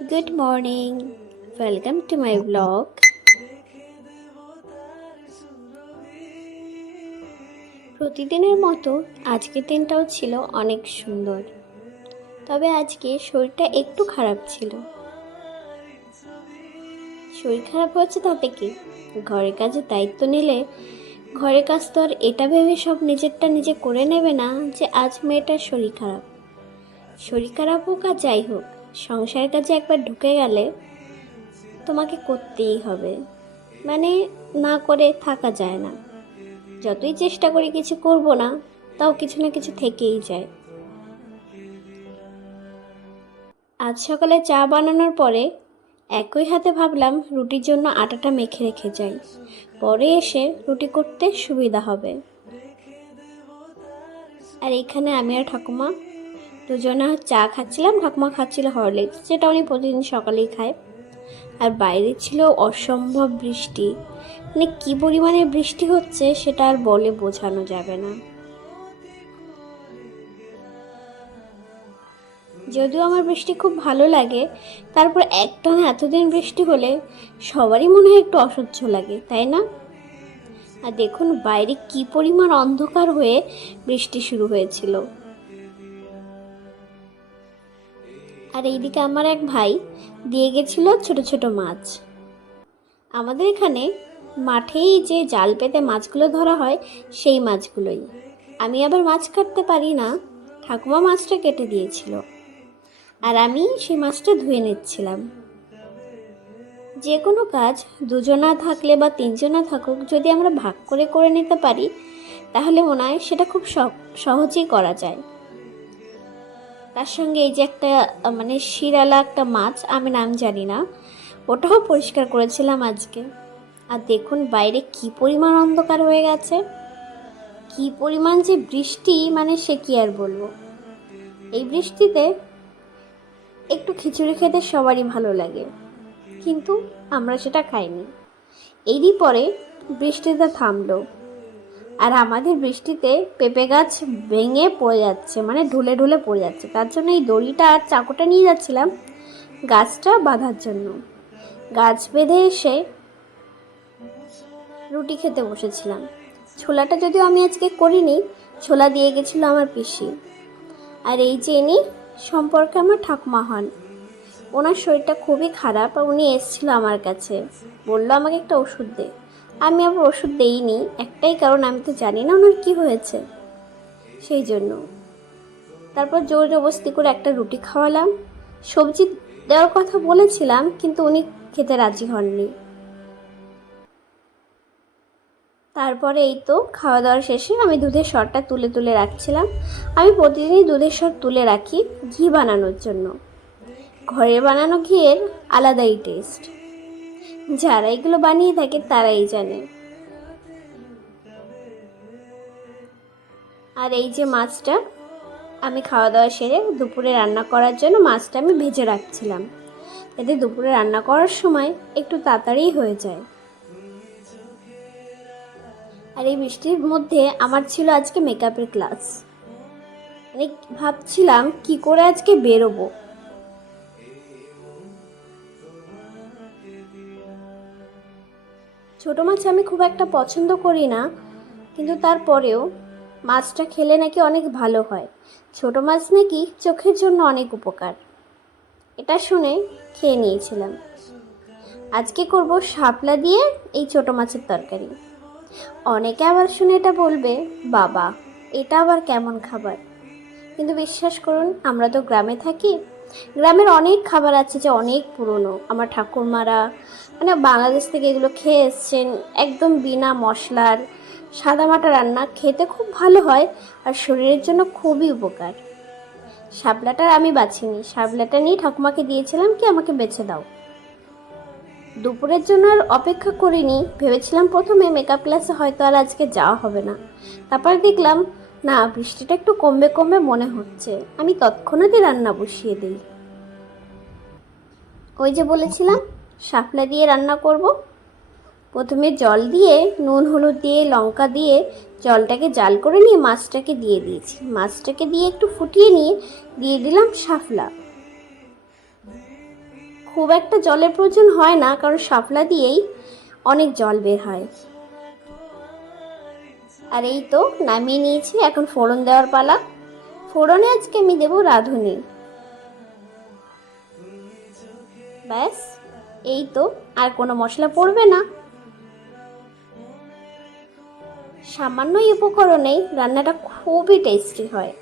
Good morning welcome to my blog প্রতিদিনের মতো আজকের দিনটাও ছিল অনেক সুন্দর। তবে আজকে শরীরটা একটু খারাপ ছিল। শরীর খারাপ হচ্ছে তাতে কি? ঘরের কাজে দায়িত্ব নিলে ঘরের কাজ তো আর এটা ভেবে সব নিজেরটা নিজে করে নেবে না যে আজ মেয়েটার শরীর খারাপ। শরীর খারাপ হোক আর যাই হোক সংসারের কাজে একবার ঢুকে গেলে তোমাকে করতেই হবে। মানে না করে থাকা যায় না। যতই চেষ্টা করি কিছু করব না, তাও কিছু না কিছু থেকেই যায়। আজ সকালে চা বানানোর পরে একই হাতে ভাবলাম রুটির জন্য আটাটা মেখে রেখে যাই। পরে এসে রুটি করতে সুবিধা হবে। আর এখানে আমি আর ঠাকুমা দুজনে চা খাচ্ছিলাম, ঠাকুমা খাচ্ছিল হরলিক্স, যেটা উনি প্রতিদিন সকালেই খায়। আর বাইরে ছিল অসম্ভব বৃষ্টি। মানে কী পরিমাণে বৃষ্টি হচ্ছে সেটা আর বলে বোঝানো যাবে না। যদিও আমার বৃষ্টি খুব ভালো লাগে, তারপর একটানা এতদিন বৃষ্টি হলে সবারই মনে হয় একটু অসহ্য লাগে, তাই না? আর দেখুন বাইরে কি পরিমাণ অন্ধকার হয়ে বৃষ্টি শুরু হয়েছিল। আর এইদিকে আমার এক ভাই দিয়ে গেছিল ছোট ছোট মাছ। আমাদের এখানে মাঠেই যে জাল পেতে মাছগুলো ধরা হয়, সেই মাছগুলোই। আমি আবার মাছ কাটতে পারি না, ঠাকুমা মাছটা কেটে দিয়েছিল। আর আমি সেই মাছটা ধুয়ে নিচ্ছিলাম। যে কোনো কাজ দুজনা থাকলে বা তিনজনা থাকুক, যদি আমরা ভাগ করে করে নিতে পারি, তাহলে মনে হয় সেটা খুব সহজেই করা যায়। তার সঙ্গে এই যে একটা মানে শিরালা একটা মাছ, আমি নাম জানি না। ওটাও পরিষ্কার করেছিলাম আজকে। আর দেখুন বাইরে কি পরিমাণ অন্ধকার হয়ে গেছে। কি পরিমাণ যে বৃষ্টি মানে সে কি আর বলব। এই বৃষ্টিতে একটু খিচুড়ি খেতে সবারই ভালো লাগে, কিন্তু আমরা সেটা খাইনি। এরই পরে বৃষ্টিটা থামলো। আর আমাদের বৃষ্টিতে পেঁপে গাছ ভেঙে পড়ে যাচ্ছে মানে ঢুলে ঢুলে পড়ে যাচ্ছে। তার জন্য এই দড়িটা আর চাকুটা নিয়ে যাচ্ছিলাম গাছটা বাঁধার জন্য। গাছ বেঁধে এসে রুটি খেতে বসেছিলাম। ছোলাটা যদিও আমি আজকে করিনি, ছোলা দিয়ে গেছিল আমার পিসি। আর এই যে ইনি সম্পর্কে আমার ঠাকুমা হন, ওনার শরীরটা খুবই খারাপ আর উনি এসেছিল আমার কাছে। বলল, আমাকে একটা ওষুধ দে। আমি আবার ওষুধ দেইনি, একটাই কারণ আমি তো জানি না ওনার কী হয়েছে। সেই জন্য। তারপর জোর জবস্তি করে একটা রুটি খাওয়ালাম। সবজি দেওয়ার কথা বলেছিলাম, কিন্তু উনি খেতে রাজি হননি। তারপরে এই তো খাওয়া দাওয়ার শেষে আমি দুধের সরটা তুলে তুলে রাখছিলাম। আমি প্রতিদিনই দুধের সর তুলে রাখি ঘি বানানোর জন্য। ঘরে বানানো ঘিয়ের আলাদাই টেস্ট যারা এগুলো বানিয়ে থাকে তারাই জানে। আর এই যে মাছটা, আমি খাওয়া দাওয়া সেরে দুপুরে রান্না করার জন্য মাছটা আমি ভেজে রাখছিলাম। এতে দুপুরে রান্না করার সময় একটু তাড়াতাড়ি হয়ে যায়। আর এই বৃষ্টির মধ্যে আমার ছিল আজকে মেকআপের ক্লাস মানে ভাবছিলাম কি করে আজকে বেরোবো। ছোটো মাছ আমি খুব একটা পছন্দ করি না, কিন্তু তারপরেও মাছটা খেলে নাকি অনেক ভালো হয়। ছোটো মাছ নাকি চোখের জন্য অনেক উপকার। এটা শুনে খেয়ে নিয়েছিলাম। আজকে করব শাপলা দিয়ে এই ছোট মাছের তরকারি। অনেকে আবার শুনে এটা বলবে, বাবা, এটা আবার কেমন খাবার? কিন্তু বিশ্বাস করুন, আমরা তো গ্রামে থাকি। গ্রামের অনেক খাবার আছে যে অনেক পুরনো। আমার ঠাকুরমারা মানে বাংলাদেশ থেকে এগুলো খেয়ে এসছেন একদম বিনা মশলার সাদামাটা রান্না, খেতে খুব ভালো হয় আর শরীরের জন্য খুবই উপকার। শাপলাটার আমি বাছিনি। শাপলাটা নিয়ে ঠাকুমাকে দিয়েছিলাম কি আমাকে বেছে দাও। দুপুরের জন্য আর অপেক্ষা করিনি। ভেবেছিলাম প্রথমে মেকআপ ক্লাসে হয়তো আর আজকে যাওয়া হবে না। তারপর দেখলাম, না, বৃষ্টিটা একটু কমবে কমবে মনে হচ্ছে। আমি তৎক্ষণাৎই রান্না বসিয়ে দিই। ওই যে বলেছিলাম শাপলা দিয়ে রান্না করব। প্রথমে জল দিয়ে, নুন, হলুদ দিয়ে, লঙ্কা দিয়ে জলটাকে জাল করে নিয়ে মাছটাকে দিয়ে দিয়েছি। মাছটাকে দিয়ে একটু ফুটিয়ে নিয়ে দিয়ে দিলাম শাপলা। খুব একটা জলের প্রয়োজন হয় না, কারণ শাপলা দিয়েই অনেক জল বের হয়। আর এই তো নামিয়ে নিয়েছি, এখন ফোড়ন দেওয়ার পালা। ফোড়নে আজকে আমি দেবো রাঁধুনি। ব্যাস। এই তো, আর কোনো মশলা পড়বে না। সামান্য উপকরণেই রান্নাটা খুবই টেস্টি হয়।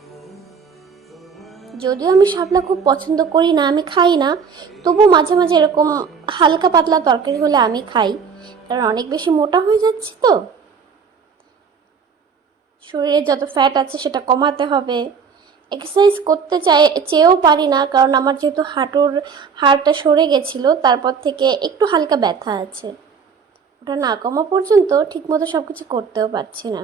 যদিও আমি শাপলা খুব পছন্দ করি না, আমি খাই না, তবু মাঝে মাঝে এরকম হালকা পাতলা তরকারি হলে আমি খাই, কারণ অনেক বেশি মোটা হয়ে যাচ্ছে তো। শরীরে যত ফ্যাট আছে সেটা কমাতে হবে। এক্সারসাইজ করতে চাই, চেয়েও পারি না, কারণ আমার যেহেতু হাঁটুর হাড়টা সরে গেছিল, তারপর থেকে একটু হালকা ব্যথা আছে। ওটা না কমা পর্যন্ত ঠিকমতো সব কিছু করতেও পারছি না।